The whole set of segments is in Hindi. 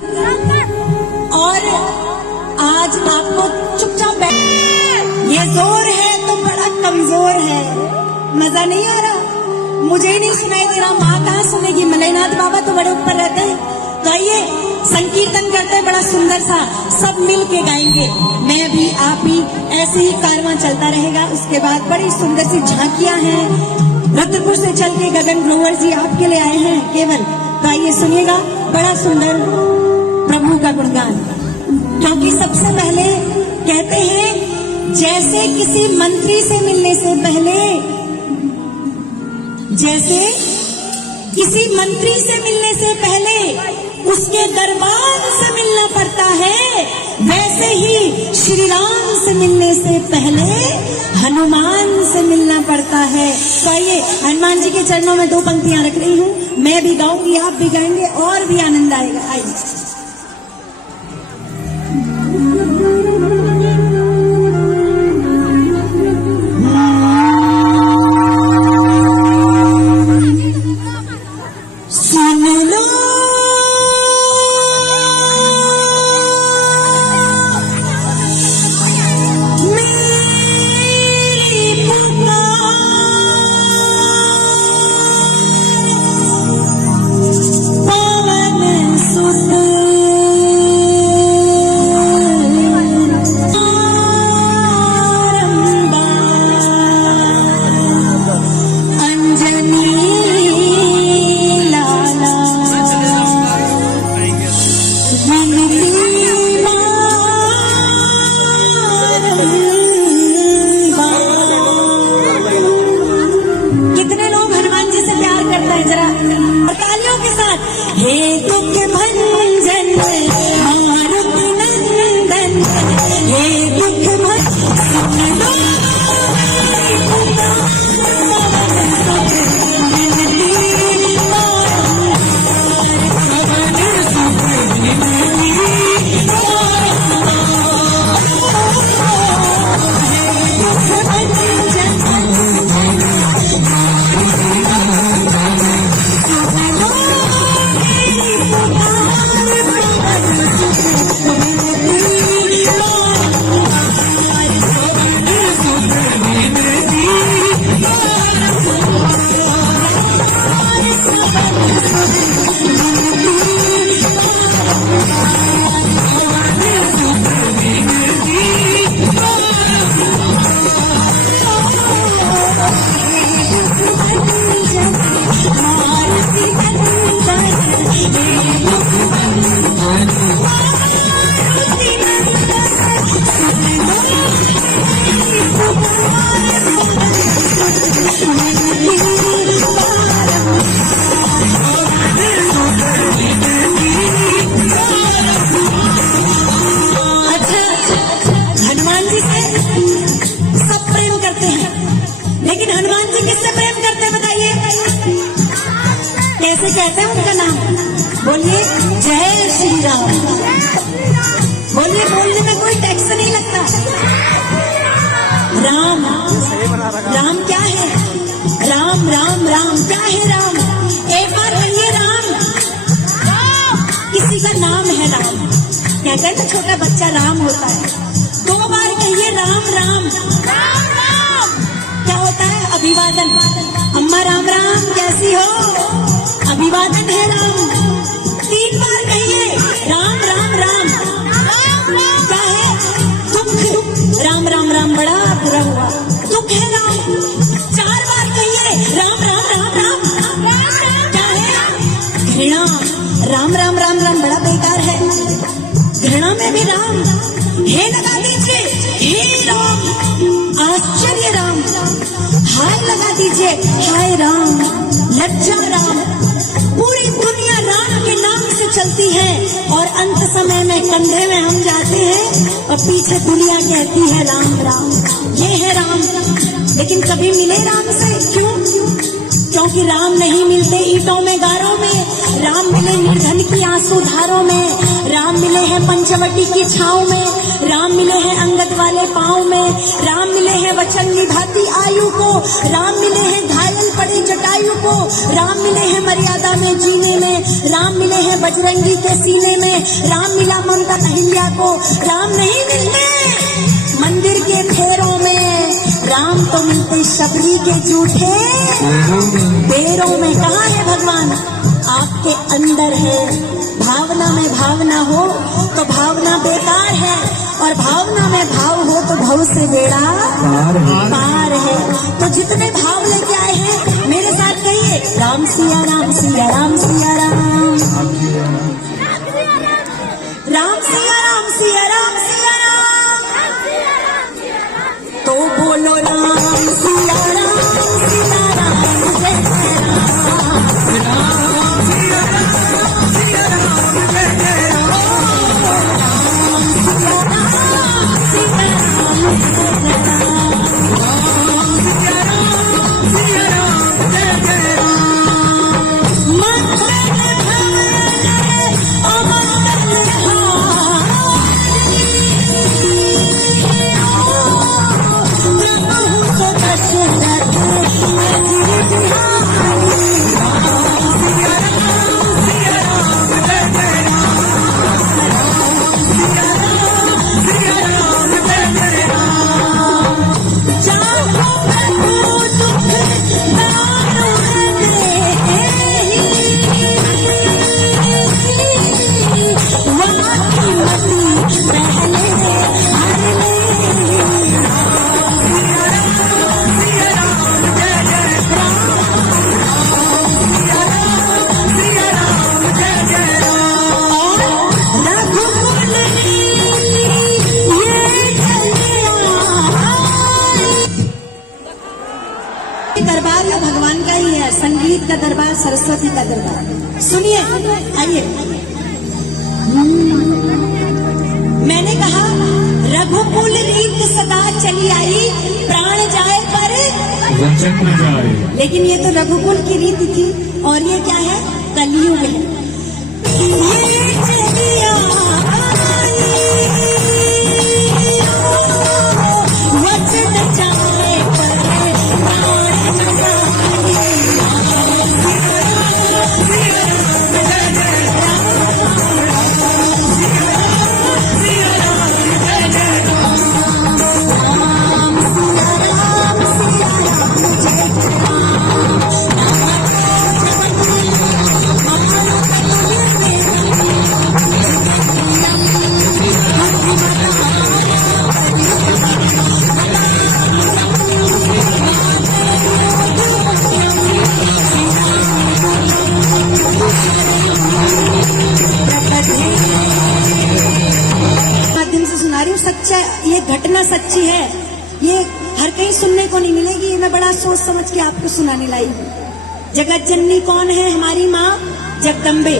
और आज आपको चुपचाप बैठ, ये जोर है तो बड़ा कमजोर है, मजा नहीं आ रहा, मुझे ही नहीं सुनाई दे रहा, माँ कहाँ सुनेगी, मलयनाथ बाबा तो बड़े ऊपर रहते हैं। तो आइए संकीर्तन करते हैं बड़ा सुंदर सा, सब मिल के गाएंगे, मैं भी आप भी, ऐसे ही कारवां चलता रहेगा। उसके बाद बड़ी सुंदर सी झांकियां हैं, रुद्रपुर से चल के गगन ग्रोवर जी आपके लिए आए हैं केवल। तो आइए सुनिएगा बड़ा सुंदर प्रभु का गुणगान, क्योंकि सबसे पहले कहते हैं जैसे किसी मंत्री से मिलने से पहले, जैसे किसी मंत्री से मिलने से पहले उसके दरबार से मिलना पड़ता है, वैसे ही श्री राम से मिलने से पहले हनुमान से मिलना पड़ता है। तो आइए हनुमान जी के चरणों में दो पंक्तियां रख रही हूँ, मैं भी गाऊंगी आप भी गाएंगे और भी आनंद आएगा। आइए कहते हैं उनका नाम, बोलिए जय श्री राम, बोलिए, बोलने में कोई टैक्स नहीं लगता। राम, राम क्या है, राम राम राम क्या है राम, एक बार कहिए राम, किसी का नाम है राम, कहते हैं ना छोटा बच्चा राम होता है, दो बार कहिए राम राम राम राम, क्या होता है अभिवादन, अम्मा राम राम कैसी हो, अभिवादन है राम, तीन बार कहिए राम राम राम राम राम, क्या है दुख, राम राम राम बड़ा बुरा हुआ, दुख है राम, चार बार कहिए राम राम राम राम राम, क्या है घृणा, राम राम राम राम बड़ा बेकार है, घृणा में भी राम, हे लगा दीजिए हे राम, आश्चर्य राम, हाय लगा दीजिए हाय राम, लज्जा राम, पूरी दुनिया राम के नाम से चलती है और अंत समय में कंधे में हम जाते हैं और पीछे दुनिया कहती है राम राम, ये है राम। लेकिन कभी मिले राम से, क्यों? कि राम नहीं मिलते ईंटों में गारों में, राम मिले निर्धन की आंसू धारों में, राम मिले हैं पंचवटी की छाँव में, राम मिले हैं अंगद वाले पाँव में, राम मिले हैं वचन निभाती आयु को, राम मिले हैं घायल पड़े जटायु को, राम मिले हैं मर्यादा में जीने में, राम मिले हैं बजरंगी के सीने में, राम मिला ममता अहिल्या को, राम नहीं मिलते मंदिर के फेरों में, राम तो मिलते शबरी के जूठे पैरों में। कहाँ है भगवान? आपके अंदर है। भावना में भावना हो तो भावना बेकार है, और भावना में भाव हो तो भाव से बेड़ा पार है। तो जितने भाव लेके आए हैं मेरे साथ कहिए, राम सिया राम सिया राम सिया राम, राम सिया राम सिया राम सिया राम, तो बोलो राम सिया राम सिया राम जय जय राम, राम सिया राम सिया राम जय जय राम, राम सिया राम सिया राम जय जय राम, राम सिया राम सिया राम जय जय राम। मंगल भवने अमंगल दरबार या भगवान का ही है, संगीत का दरबार, सरस्वती का दरबार। सुनिए, आइए। मैंने कहा रघुकुल रीत सदा चली आई, प्राण जाए पर वचन न जाए, लेकिन ये तो रघुकुल की रीत थी, और ये क्या है? कलयुग है। ये चलिया वचन जाए पर सच्चा, ये घटना सच्ची है, ये हर कहीं सुनने को नहीं मिलेगी। ये मैं बड़ा सोच समझ के आपको सुनाने लाई हूँ। जगत जननी कौन है? हमारी माँ जगदम्बे,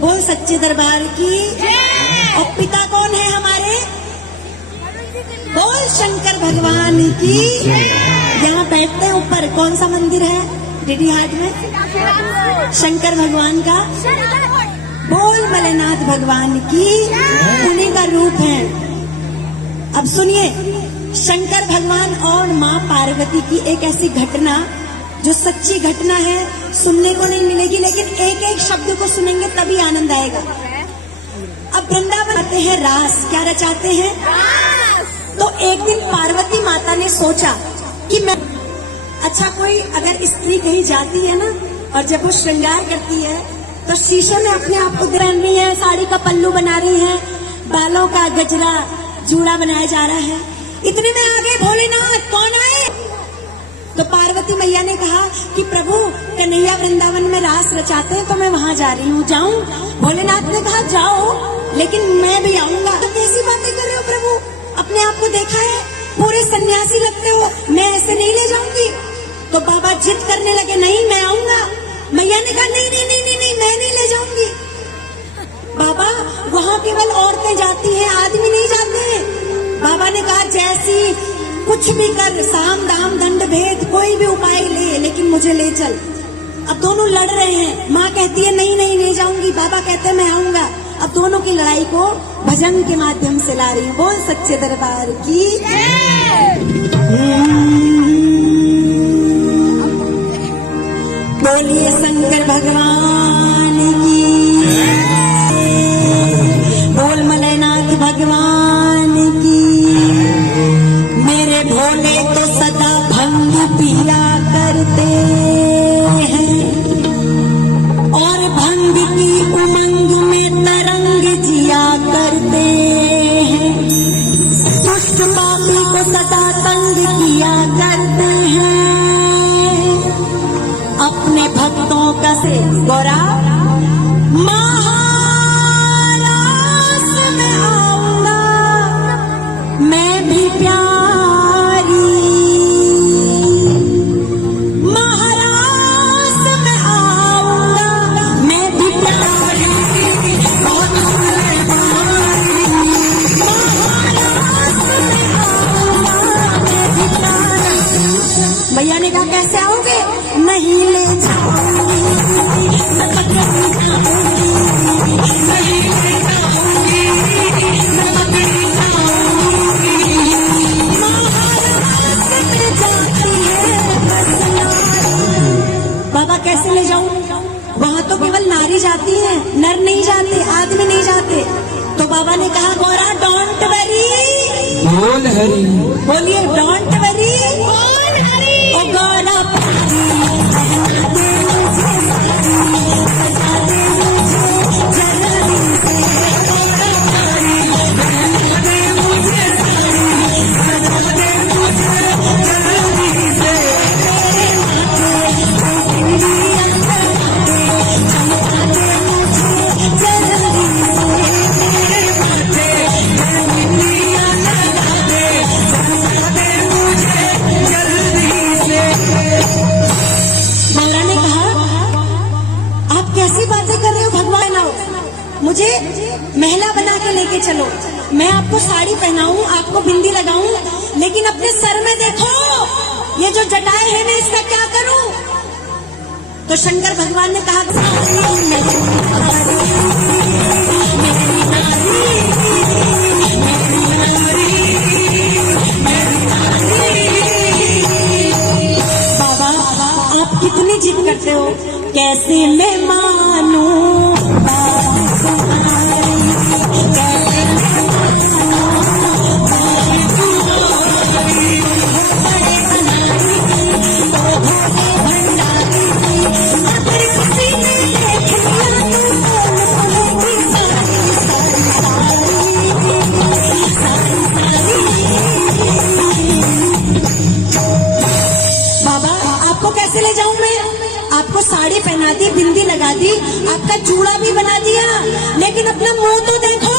बोल सच्चे दरबार की। और पिता कौन है हमारे? बोल शंकर भगवान की। यहाँ बैठते हैं ऊपर, कौन सा मंदिर है डीडी हाट में? शंकर भगवान का। बोल मलेनाथ भगवान की, उन्हीं का रूप है। अब सुनिए, शंकर भगवान और माँ पार्वती की एक ऐसी घटना जो सच्ची घटना है, सुनने को नहीं मिलेगी, लेकिन एक एक शब्द को सुनेंगे तभी आनंद आएगा। अब वृंदावन आते हैं रास, क्या रचाते हैं? तो एक दिन पार्वती माता ने सोचा कि मैं, अच्छा कोई अगर स्त्री कहीं जाती है ना, और जब वो श्रृंगार करती है तो शीशे में अपने आप को पहन रही है, साड़ी का पल्लू बना रही है, बालों का गजरा जूड़ा बनाया जा रहा है। इतने में आगे भोलेनाथ कौन आए? तो पार्वती मैया ने कहा कि प्रभु कन्हैया वृंदावन में रास रचाते हैं, तो मैं वहां जा रही हूँ, जाऊं? भोलेनाथ ने कहा जाओ, लेकिन मैं भी आऊंगा। तो कैसी बातें कर रहे हो प्रभु? अपने आप को देखा है, पूरे सन्यासी लगते हो, मैं ऐसे नहीं ले जाऊंगी। तो बाबा जिद करने लगे, नहीं मैं आऊंगा। मैया ने कहा नहीं नहीं नहीं नहीं, नहीं मैं नहीं ले जाऊंगी। बाबा वहाँ केवल औरतें जाती हैं, आदमी नहीं जाते हैं। बाबा ने कहा जैसी कुछ भी कर, साम दाम दंड भेद कोई भी उपाय ले, लेकिन मुझे ले चल। अब दोनों लड़ रहे हैं। माँ कहती है नहीं नहीं नहीं जाऊंगी, बाबा कहते हैं मैं आऊंगा। अब दोनों की लड़ाई को भजन के माध्यम से ला रही हूँ। बोल सच्चे दरबार की बोलिए शंकर भगवान की, बोल मलयनाथ भगवान की। मेरे भोले तो सदा भंग पिया करते हैं और भंग की उमंग में तरंग जिया करते हैं। दुष्ट पापी को सदा तंग किया करते हैं। अपने भक्तों का से गौरा महाराज में आऊंगा मैं भी प्यारी, महाराज में आऊंगा मैं भी प्यारी। भैया ने कहा कैसे आओगे? नहीं ले जाऊंगी, सबक नहीं जाऊंगी, नहीं ले जाऊंगी, सबक नहीं जाऊंगी। महाराज में जाती है बाबा कैसे ले जाऊं? वहां तो केवल नारी जाती है, नर नहीं जाते, आदमी नहीं जाते। तो बाबा ने कहा गौरा डोंट वरी, बोल हरि, बोलिए डोंट वरी, बोल हरि। ओ गौरा मुझे महिला बना के लेके चलो, मैं आपको साड़ी पहनाऊं, आपको बिंदी लगाऊं, लेकिन अपने सर में देखो ये जो जटाएं है मैं इसका क्या करूं? तो शंकर भगवान ने कहा बाबा आप कितनी जिद करते हो, कैसे मैं मानूं ले जाऊं मैं? आपको साड़ी पहना दी, बिंदी लगा दी, आपका चूड़ा भी बना दिया, लेकिन अपना मुंह तो देखो,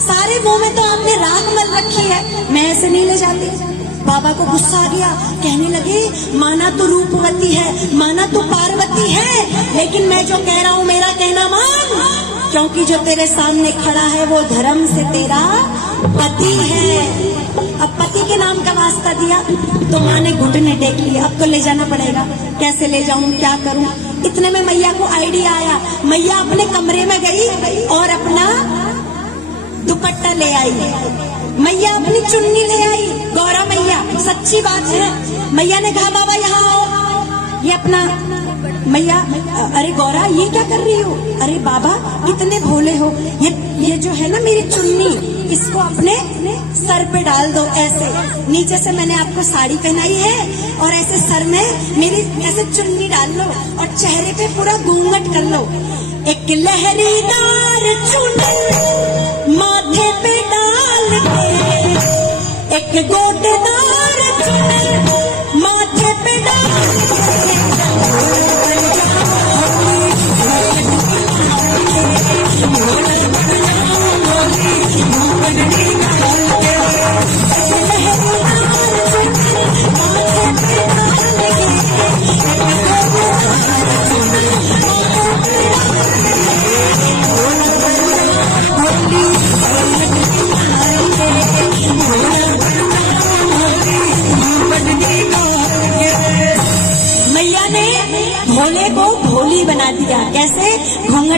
सारे मुंह में तो आपने राख मल रखी है, मैं ऐसे नहीं ले जाती। बाबा को गुस्सा आ गया, कहने लगे माना तो रूपवती है, माना तो पार्वती है, लेकिन मैं जो कह रहा हूँ मेरा कहना मान, क्योंकि जो तेरे सामने खड़ा है वो धर्म से तेरा पति है। अब पति के नाम का वास्ता दिया तो माँ ने घुटने टेक लिया, अब तो ले जाना पड़ेगा, कैसे ले जाऊं, क्या करूं? इतने में मैया को आइडिया आया, मैया अपने कमरे में गई और अपना दुपट्टा ले आई, मैया अपनी चुन्नी ले आई। गौरा मैया सच्ची बात है, मैया ने कहा बाबा यहाँ आओ, ये अपना मैया, अरे गौरा ये क्या कर रही हो? अरे बाबा कितने भोले हो, ये जो है ना मेरी चुन्नी, इसको अपने सर पे डाल दो ऐसे, नीचे से मैंने आपको साड़ी पहनाई है और ऐसे सर में मेरी ऐसे चुन्नी डाल लो और चेहरे पे पूरा घूंघट कर लो। एक लहरीदार चुन्नी माथे पे डाल के, एक गोटेदार चुन्नी माथे पे डाल के,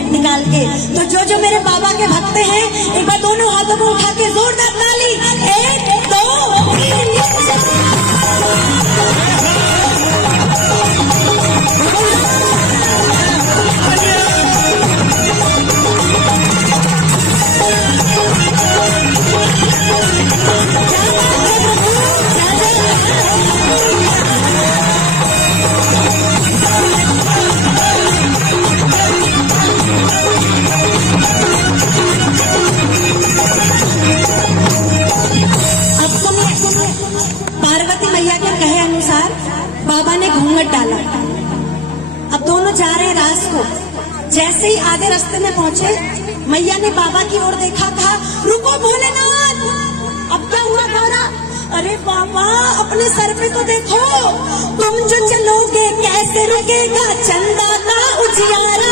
घूंघट निकाल के। तो जो जो मेरे बाबा के भक्त हैं, एक बार दोनों हाथों को उठा के जोरदार ताली, 1 2 3। पार्वती मैया के कहे अनुसार बाबा ने घूंघट डाला। अब दोनों जा रहे हैं रास को। जैसे ही आधे रास्ते में पहुंचे, मैया ने बाबा की ओर देखा, कहा रुको भोलेनाथ। अब क्या हुआ गौरा? अरे बाबा अपने सर पे तो देखो, तुम जो चलोगे कैसे रुकेगा चंदा का उजियारा।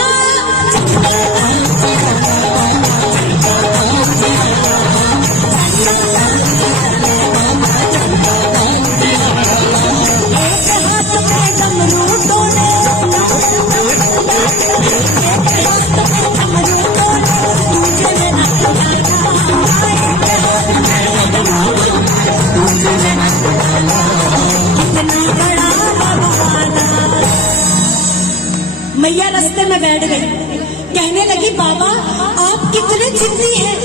मैया रास्ते में बैठ गई, कहने लगी बाबा आप कितने जिद्दी हैं,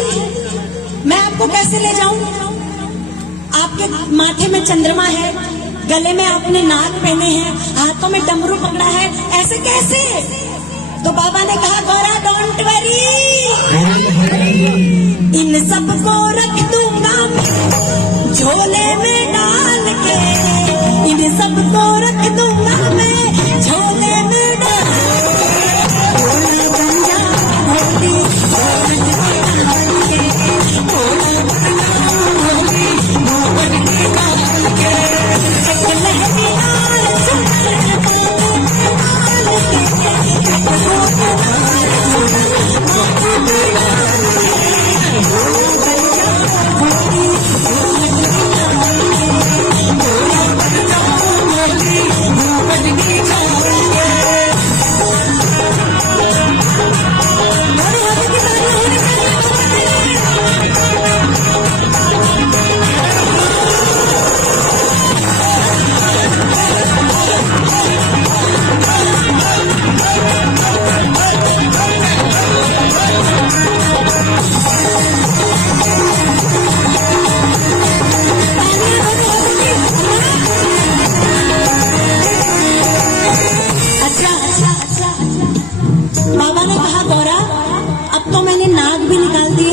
मैं आपको कैसे ले जाऊं? आपके माथे में चंद्रमा है, गले में आपने नाग पहने हैं, हाथों में डमरू पकड़ा है, ऐसे कैसे? तो बाबा ने कहा गौरा डोंट वरी, इन सबको रख दूंगा मैं झोले में डाल के, इन सबको रख दूंगा मैं झोले में डाल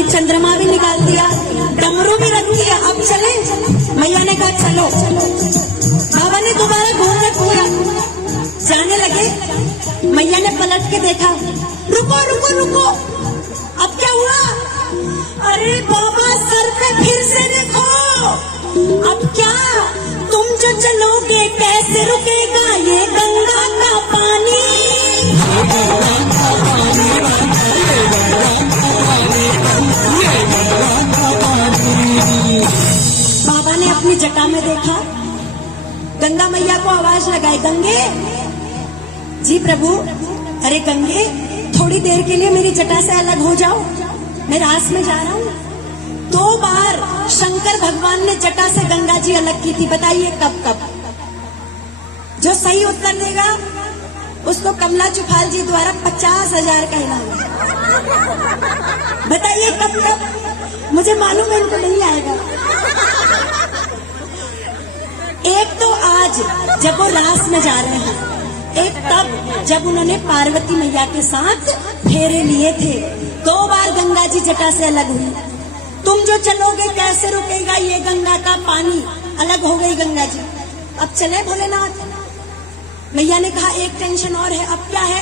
चंद्रमा भी निकाल दिया, डमरू भी रख दिया, अब चले? मैया ने कहा चलो। बाबा ने दोबारा घूंघट खोला, जाने लगे। मैया ने पलट के देखा, रुको रुको रुको, अब क्या हुआ? अरे बाबा सर पे फिर से देखो, अब क्या? तुम जो चलोगे कैसे रुकेगा ये गंगा का पानी? बाबा ने अपनी जटा में देखा, गंगा मैया को आवाज लगाई, गंगे। जी प्रभु। अरे गंगे थोड़ी देर के लिए मेरी जटा से अलग हो जाओ, मैं रास में जा रहा हूँ। 2 बार शंकर भगवान ने जटा से गंगा जी अलग की थी, बताइए कब कब? जो सही उत्तर देगा उसको कमला चुफाल जी द्वारा 50,000 का इनाम। बताइए कब कब? मुझे मालूम है इनको नहीं आएगा। एक तो आज जब वो रास में जा रहे हैं, एक तब जब उन्होंने पार्वती मैया के साथ फेरे लिए थे। 2 बार गंगा जी जटा से अलग हुई। तुम जो चलोगे कैसे रुकेगा ये गंगा का पानी? अलग हो गई गंगा जी। अब चले भोलेनाथ। मैया ने कहा एक टेंशन और है। अब क्या है?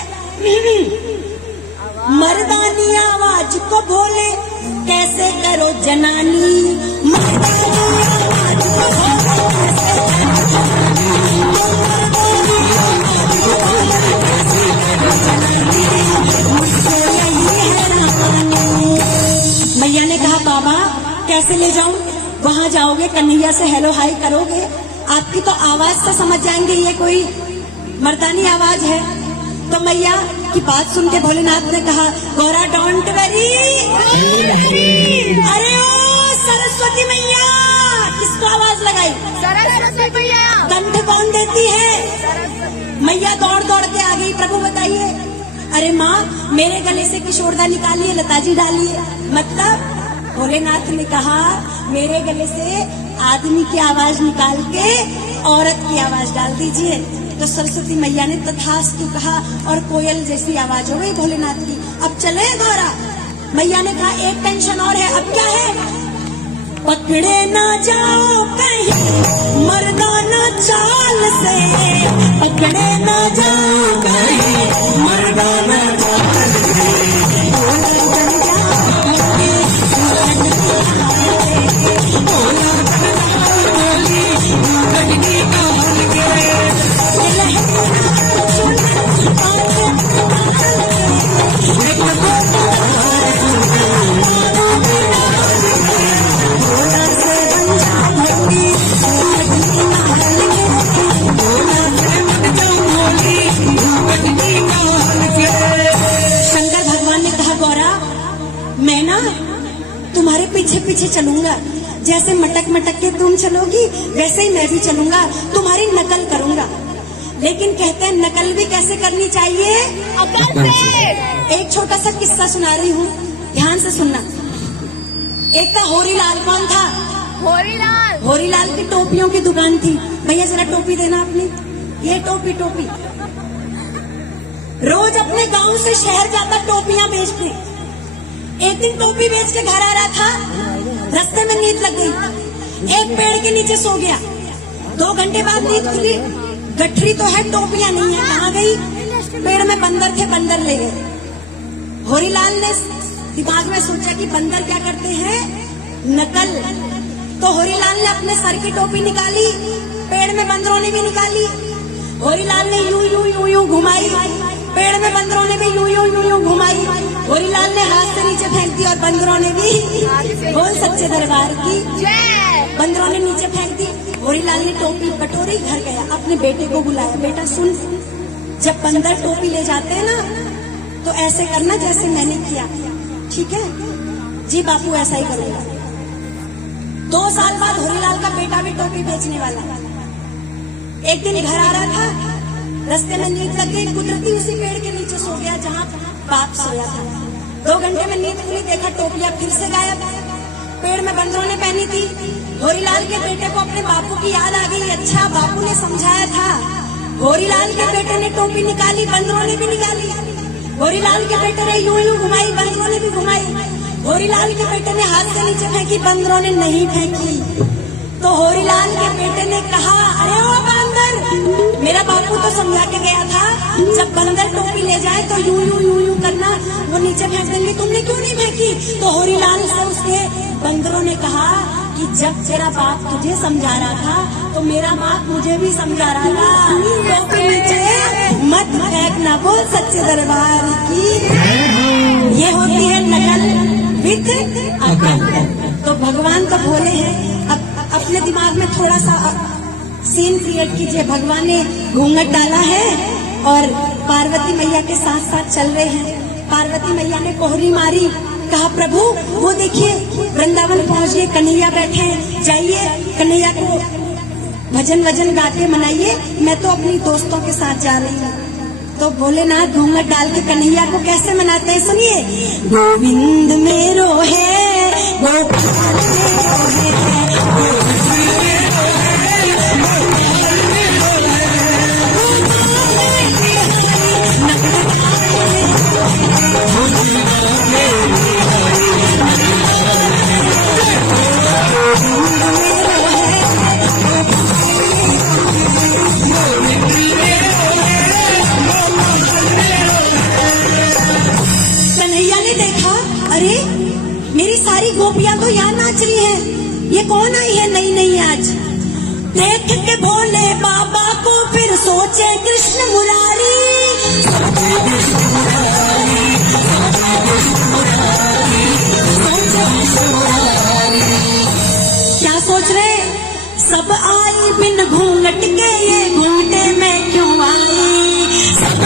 मर्दानी आवाज को भोले कैसे करो जनानी, मर्दानी आवाज को भोले मैया ने कहा बाबा कैसे ले जाऊं? वहां जाओगे कन्हैया से हेलो हाय करोगे, आपकी तो आवाज से समझ जाएंगे ये कोई मर्दानी आवाज है। तो मैया की बात सुन के भोलेनाथ ने कहा, गौरा डोंट वरी। अरे ओ सरस्वती मैया, किसको आवाज लगाई? सरस्वती मैया। कंठ कौन देती है? मैया दौड़ दौड़ के आ गई, प्रभु बताइए। अरे माँ, मेरे गले से किशोरदा निकालिए, लताजी डालिए। मतलब भोलेनाथ ने कहा, मेरे गले से आदमी की आवाज निकाल के औरत की आवाज डाल दीजिए। तो सरस्वती मैया ने तथास्तु कहा और कोयल जैसी आवाज हो गई भोलेनाथ की। अब चले गौरा। मैया ने कहा, एक टेंशन और है। अब क्या है? पकड़े ना जाओ कहीं मर्दाना चाल से, पकड़े ना जाओ कहीं मर्दाना चाल से। शंकर भगवान ने कहा, गौरा मैं ना तुम्हारे पीछे पीछे चलूंगा, जैसे मटक मटक के तुम चलोगी वैसे ही मैं भी चलूंगा, तुम्हारी नकल करूंगा। लेकिन कहते हैं नकल भी कैसे करनी चाहिए? अकल से। एक छोटा सा किस्सा सुना रही हूँ, ध्यान से सुनना। एक था होरीलाल। कौन था? होरीलाल। होरीलाल की टोपियों की दुकान थी। भैया जरा टोपी देना अपनी। ये टोपी टोपी। रोज अपने गांव से शहर जाता टोपियां बेचने। एक दिन टोपी बेच के घर आ रहा था, रास्ते में नींद लग गई। एक पेड़ के नीचे सो गया। 2 घंटे बाद नींद खुली, गठरी तो है, टोपियां नहीं है, कहाँ गई? पेड़ में बंदर थे, बंदर ले गए। होरीलाल ने दिमाग में सोचा कि बंदर क्या करते हैं? नकल। तो होरीलाल ने अपने सर की टोपी निकाली, पेड़ में बंदरों ने भी निकाली। होरीलाल ने यूं यूं यूं यूं घुमाई, पेड़ में बंदरों ने भी यूं यूं यूं यूं घुमाई। होरीलाल ने हाथ से नीचे फेंक दी और बंदरों ने भी। बोल सच्चे दरबार की जय। बंदरों ने नीचे फेंक दी। होरीलाल ने टोपी बटोरी, घर गया, अपने बेटे को बुलाया, बेटा सुन, जब बंदर टोपी ले जाते हैं ना तो ऐसे करना जैसे मैंने किया, ठीक है? जी बापू, ऐसा ही करूंगा। 2 साल बाद होरीलाल का बेटा भी टोपी बेचने वाला। एक दिन घर आ रहा था, रास्ते में नींद लग गई, कुदरती उसी पेड़ के नीचे सो गया जहाँ बाप सोया था। 2 घंटे में नींद खुली, देखा टोपियां फिर से गायब। पेड़ में बंदरों ने पहनी थी। होरीलाल के बेटे को अपने बापू की याद आ गई। अच्छा, बापू ने समझाया था। होरीलाल के बेटे ने टोपी निकाली, बंदरों ने भी निकाली। होरीलाल के बेटे ने यूं यूं घुमाई, बंदरों ने भी घुमाई। होरीलाल के बेटे ने हाथ से नीचे फेंकी, बंदरों ने नहीं फेंकी। तो होरीलाल के बेटे ने कहा, अरे ओ बंदर, मेरा बापू तो समझा के गया था, जब बंदर टोपी ले जाए तो यूं यूं यूं यूं करना, वो नीचे फेंक देंगे, तुमने क्यों नहीं फेंकी? तो होरीलाल से उसके बंदरों ने कहा कि जब तेरा बाप तुझे समझा रहा था तो मेरा बाप मुझे भी समझा रहा था, टोपी नीचे मत फेंकना। बोल सच्चे दरबार की। ये होती है नकल विद अकल। तो भगवान तो भोले हैं। अब अपने दिमाग में थोड़ा सा सीन क्रिएट कीजिए। भगवान ने घूंघट डाला है और पार्वती मैया के साथ साथ चल रहे हैं। पार्वती मैया ने कोहरी मारी, कहा, प्रभु वो देखिए वृंदावन पहुंच गए, कन्हैया बैठे हैं, जाइए कन्हैया को भजन वजन गा के मनाइए, मैं तो अपनी दोस्तों के साथ जा रही हूँ। तो भोलेनाथ घूंघट डाल के कन्हैया को कैसे मनाते हैं, सुनिए। गोविंद मेरो है, गोपाल मेरो है, गोपियां तो यहाँ नाच रही हैं, ये कौन आई है नई नई आज? देख के भोले बाबा को फिर सोचे कृष्ण मुरारी, क्या सोच रहे? सब आई बिन घूंघट के, ये घूंघटे में क्यों आई? सब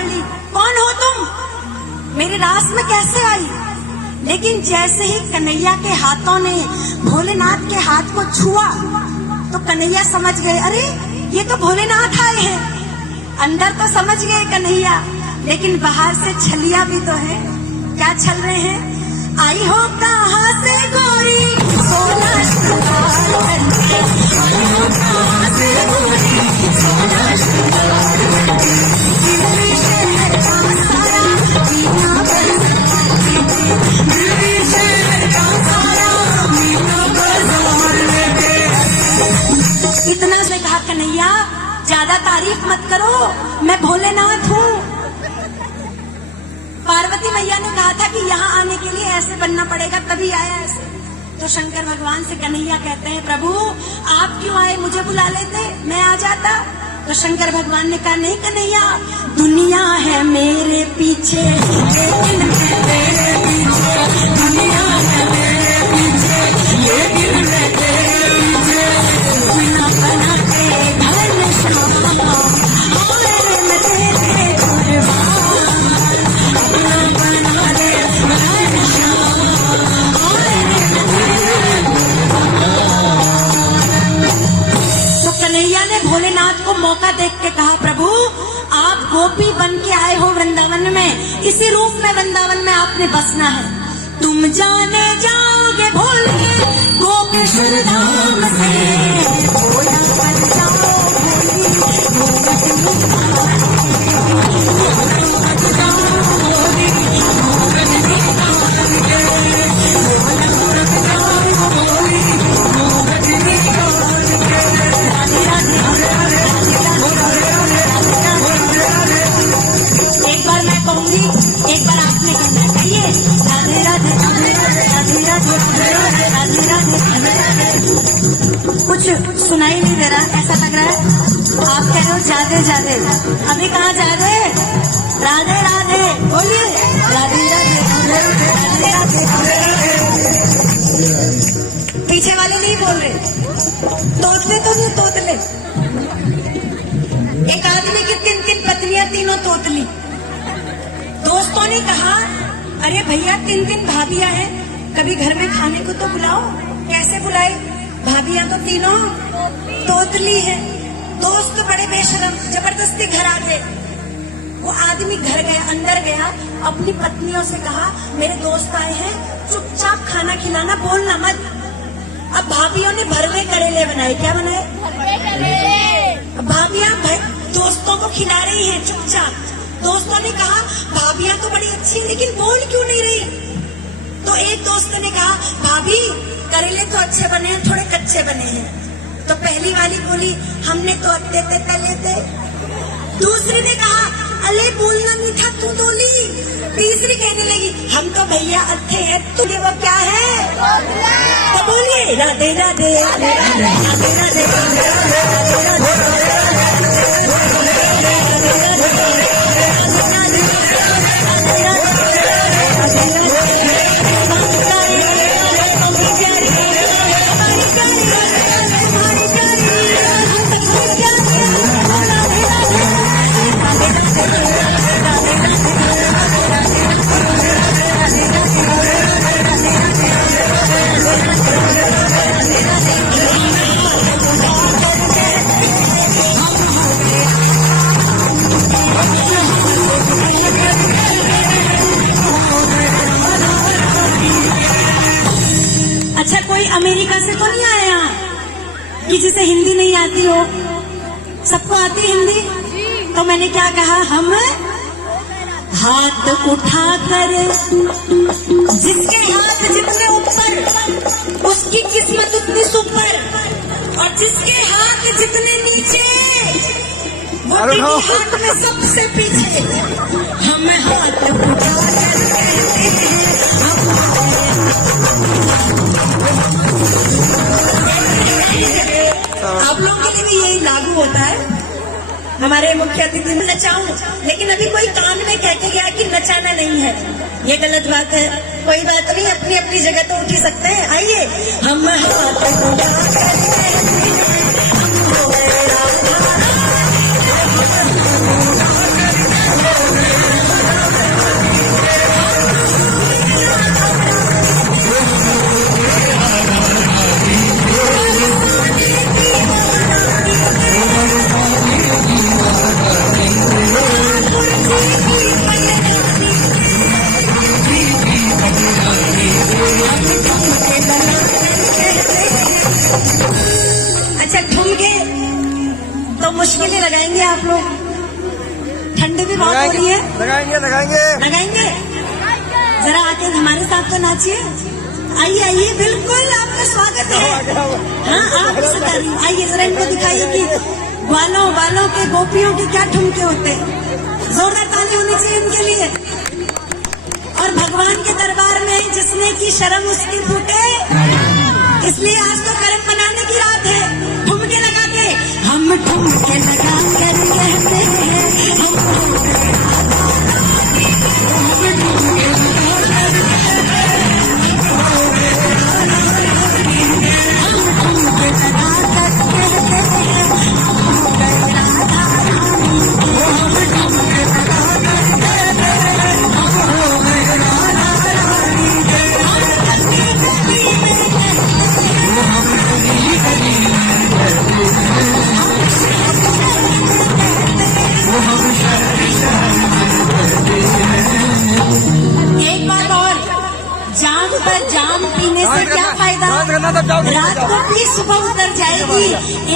पकड़ ली, कौन हो तुम, मेरे रास में कैसे आई। लेकिन जैसे ही कन्हैया के हाथों ने भोलेनाथ के हाथ को छुआ तो कन्हैया समझ गए, अरे ये तो भोलेनाथ आए हैं। अंदर तो समझ गए कन्हैया, लेकिन बाहर से छलिया भी तो है। क्या छल रहे हैं, आई हो कहाँ से गोरी सोना श्रृंगार करके, आई हो कहाँ से गोरी सोना श्रृंगार करके, दिल्ली शहर का सारा मीना बाजार, दिल्ली शहर का सारा मीना बाजार लेके। इतना से कहा कन्हैया ज्यादा तारीफ मत करो, मैं भोलेनाथ हूँ। पार्वती मैया ने कहा था कि यहाँ आने के लिए ऐसे बनना पड़ेगा, तभी आया ऐसे। तो शंकर भगवान से कन्हैया कहते हैं, प्रभु आप क्यों आए, मुझे बुला लेते मैं आ जाता। तो शंकर भगवान ने कहा, नहीं कन्हैया, दुनिया है मेरे पीछे लेकिन मैं तेरे पीछे, दुनिया है मेरे पीछे लेकिन मैं तेरे पीछे, बिना बना के धन श्याम और मैं तेरे कुर्बान, अपना बना दे धन श्याम और तो कन्हैया ने भोलेनाथ को मौका देख के कहा, प्रभु आप गोपी बन के आए हो वृंदावन में, इसी रूप में वृंदावन में आपने बसना है। तुम जाने जाओगे भोले गोपेश्वर धाम से, भोला बन जाओ एक बार मैं कहूंगी, एक बार आपने कहना है, कहिए राधे राधे राधे राधे राधे राधे राधे। कुछ सुनाई नहीं दे रहा, ऐसा लग रहा है आप कह रहे हो जादे जादे। अभी कहाँ जादे, राधे राधे बोलिए, राधे राधे राधे राधे। पीछे वाले नहीं बोल रहे, तोतले तो नहीं, तोतले। एक आदमी की 3 पत्नियां, तीनों तोतली। दोस्तों ने कहा, अरे भैया 3 भाभियां हैं, कभी घर में खाने को तो बुलाओ। कैसे बुलाए, भाभियां तो तीनों तोतली है। दोस्त बड़े बेशरम, जबरदस्ती घर आ गए। वो आदमी घर गया, अंदर गया, अपनी पत्नियों से कहा, मेरे दोस्त आए हैं, चुपचाप खाना खिलाना, बोलना मत। अब भाभियों ने भरवे करेले बनाए। क्या बनाए, भाभियां दोस्तों को खिला रही हैं चुपचाप। दोस्तों ने कहा, भाभियां तो बड़ी अच्छी, लेकिन बोल क्यों नहीं रही। तो एक दोस्त ने कहा, भाभी करेले तो अच्छे बने हैं, थोड़े कच्चे बने हैं। तो पहली वाली बोली, हमने तो अत्ते ते तले थे। दूसरी ने कहा, अले बोलना नहीं था तू बोली। तीसरी कहने लगी, हम तो भैया अच्छे हैं, तुझे वो क्या है। तो बोलिए राधे राधे राधे राधे राधे अमेरिका से तो नहीं आया कि जिसे हिंदी नहीं आती हो। सबको आती हिंदी। तो मैंने क्या कहा, हम हाथ उठाकर, जिसके हाथ जितने ऊपर उसकी किस्मत उतनी सुपर, और जिसके हाथ जितने नीचे वो तेरे हाथ में सबसे पीछे। हम हाथ उठाकर कहते हैं आप लोगों के लिए भी यही लागू होता है। हमारे मुख्य अतिथि नचाऊं, लेकिन अभी कोई कान में कह के गया कि नचाना नहीं है, ये गलत बात है। कोई बात नहीं, अपनी अपनी जगह तो उठ ही सकते हैं। आइए, हम हाथ ठंडी भी बहुत हो रही है। लगाएंगे लगाएंगे लगाएंगे, जरा आके हमारे साथ तो नाचिए। आइए आइए, बिल्कुल आपका स्वागत है। हाँ, आप सता रही, आइए जरा इनको दिखाइए कि बालों के गोपियों के क्या ठुमके होते हैं। जोरदार ताली होनी चाहिए इनके लिए। और भगवान के दरबार में जिसने की शर्म उसकी फूटे, इसलिए आज तो कर्म मनाने की रात है। ठुमके लगा के हम ठुमके लगा कर कहते हैं जाम पीने से क्या फायदा, रात को भी सुबह उतर जाएगी।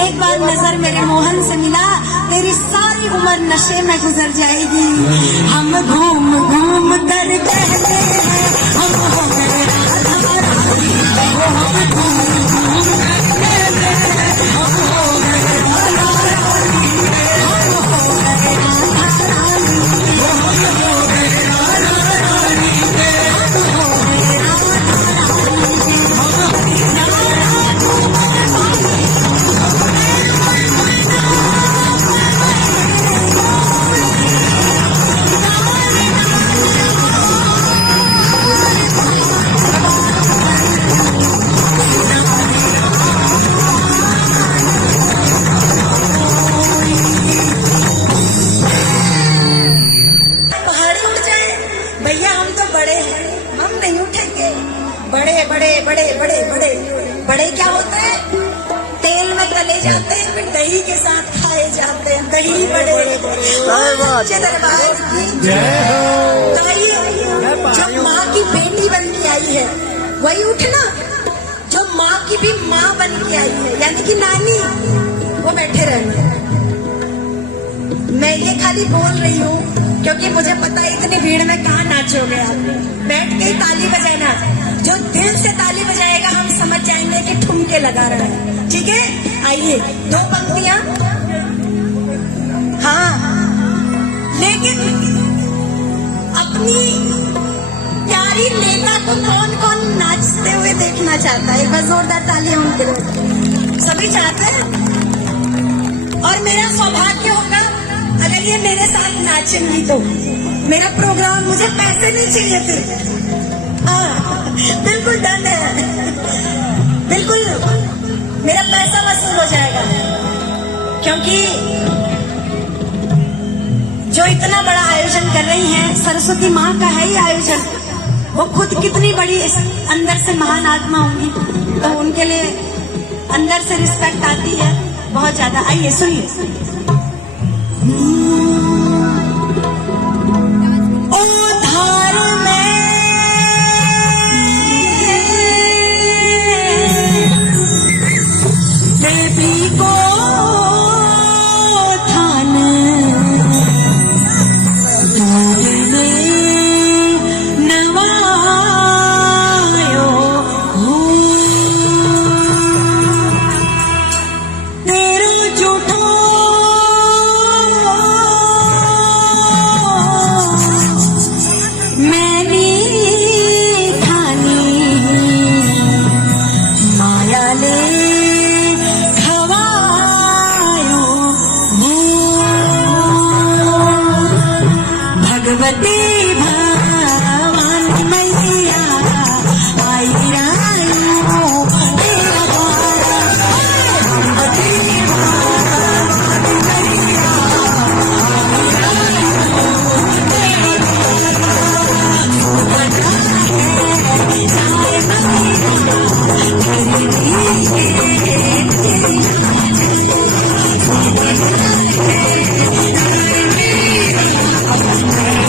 एक बार नजर मेरे मोहन से मिला, तेरी सारी उम्र नशे में गुजर जाएगी। हम घूम घूम कर कहते हैं हम हो गए राधा रानी, हम घूम घूम कर कहते हैं हम हो गए राधा रानी, हम हो गए राधा रानी, हम हो गए राधा रानी, हम हो गए बड़े क्या होते हैं, तेल में तले जाते हैं, फिर दही के साथ खाए जाते हैं। दही बड़े सच्चे दरबार की जो माँ की बेटी बन के आई है वही उठना, जो माँ की भी माँ बन के आई है यानी कि नानी, वो बैठे रहना। मैं ये खाली बोल रही हूँ क्योंकि मुझे पता है इतनी भीड़ में कहाँ नाचोगे आप। बैठ के ही ताली बजाना, जो दिल से ताली बजाएगा हम समझ जाएंगे कि ठुमके लगा रहा है। ठीक है, आइए 2 पंक्तियां। हाँ, लेकिन अपनी प्यारी नेता को कौन कौन नाचते हुए देखना चाहता है? एक बार जोरदार तालियां उनके लिए। सभी चाहते हैं और मेरा सौभाग्य होगा अगर ये मेरे साथ नाचेंगी तो। मेरा प्रोग्राम, मुझे पैसे नहीं चाहिए थे। बिल्कुल डन है, बिल्कुल मेरा पैसा वसूल हो जाएगा, क्योंकि जो इतना बड़ा आयोजन कर रही हैं, सरस्वती माँ का है ये आयोजन। वो खुद कितनी बड़ी अंदर से महान आत्मा होंगी, तो उनके लिए अंदर से रिस्पेक्ट आती है बहुत ज्यादा। आइए सुनिए।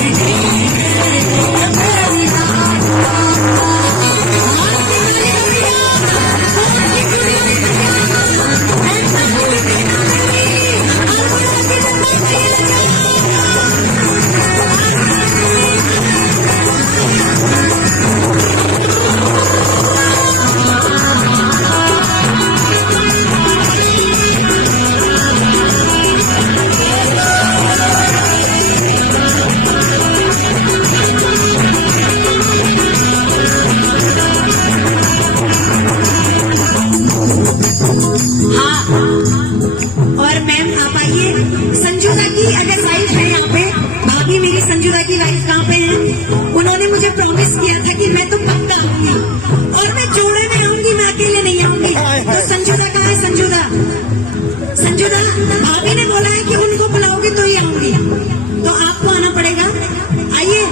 Thank you. संजुदा की वाइफ कहाँ पे है? उन्होंने मुझे प्रॉमिस किया था कि मैं तो पक्का आऊंगी और मैं जोड़े में आऊंगी, मैं अकेले नहीं आऊंगी। तो संजुदा कहाँ है? संजुदा, संजुदा भाभी ने बोला है कि उनको बुलाओगे तो ही आऊंगी, तो आपको आना पड़ेगा। आइए।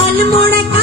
अनमोड़ का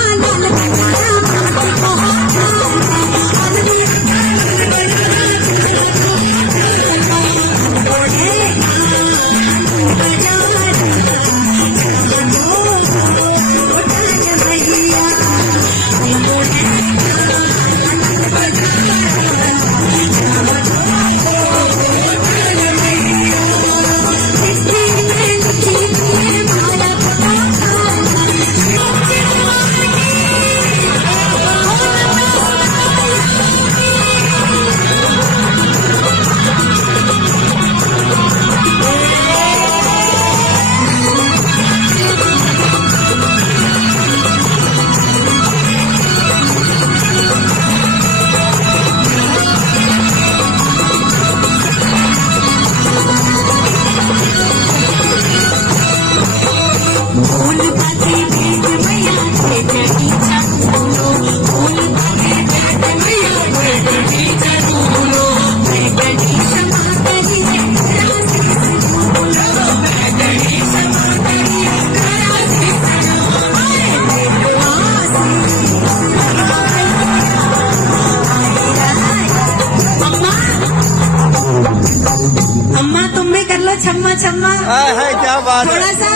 लाल छम्मा छम्मा। है क्या बात है। थोड़ा सा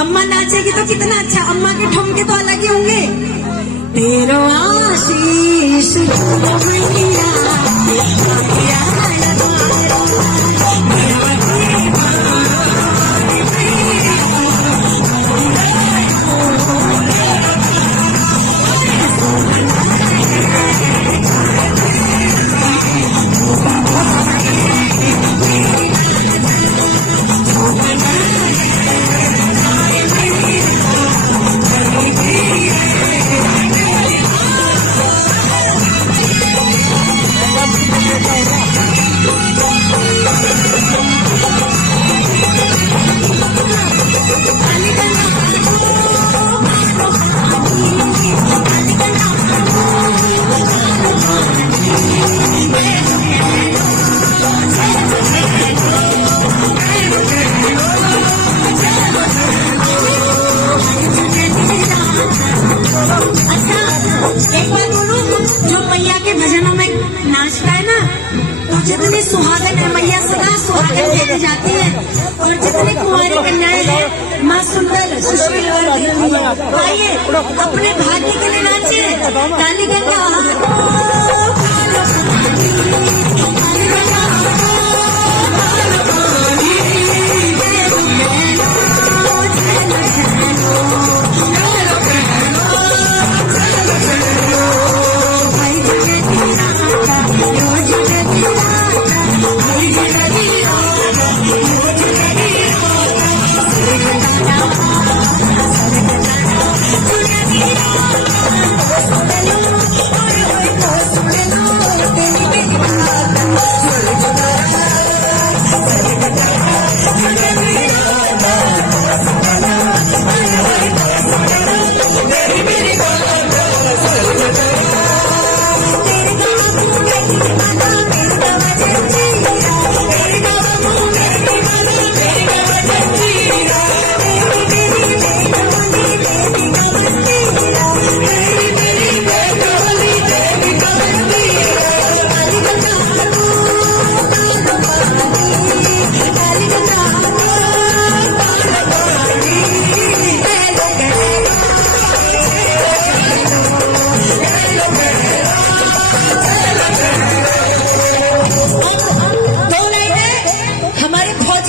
अम्मा नाचेगी तो कितना अच्छा, अम्मा के ठुमके तो अलग ही होंगे। तेरो आशीष जितनी सुहागन है मैया सदा सुहागन कहती जाती है, और जितनी कुंवारी कन्याएं हैं माँ सुंदर सुशील वर देती है। आइए अपने भाग्य के लिए नाचिए। काली गंगा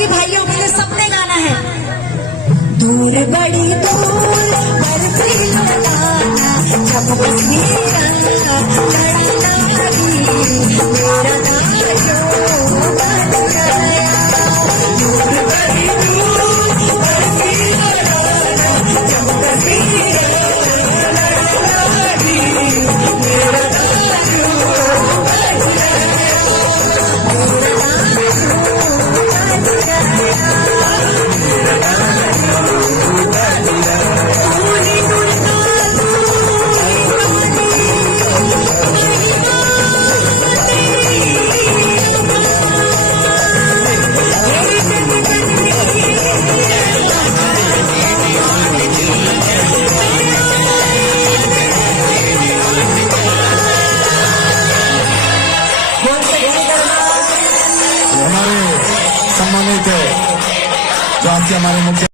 भाइयों के लिए सबने गाना है। दूर बड़ी दूर बरसी लगाना जब बसेरा लड़ना मेरा दाजो बन गया। दूर बड़ी दूर बरसी लगाना जब बसेरा लड़ना मेरा दाजो बन गया। सम्मानित जो आज के हमारे मुख्य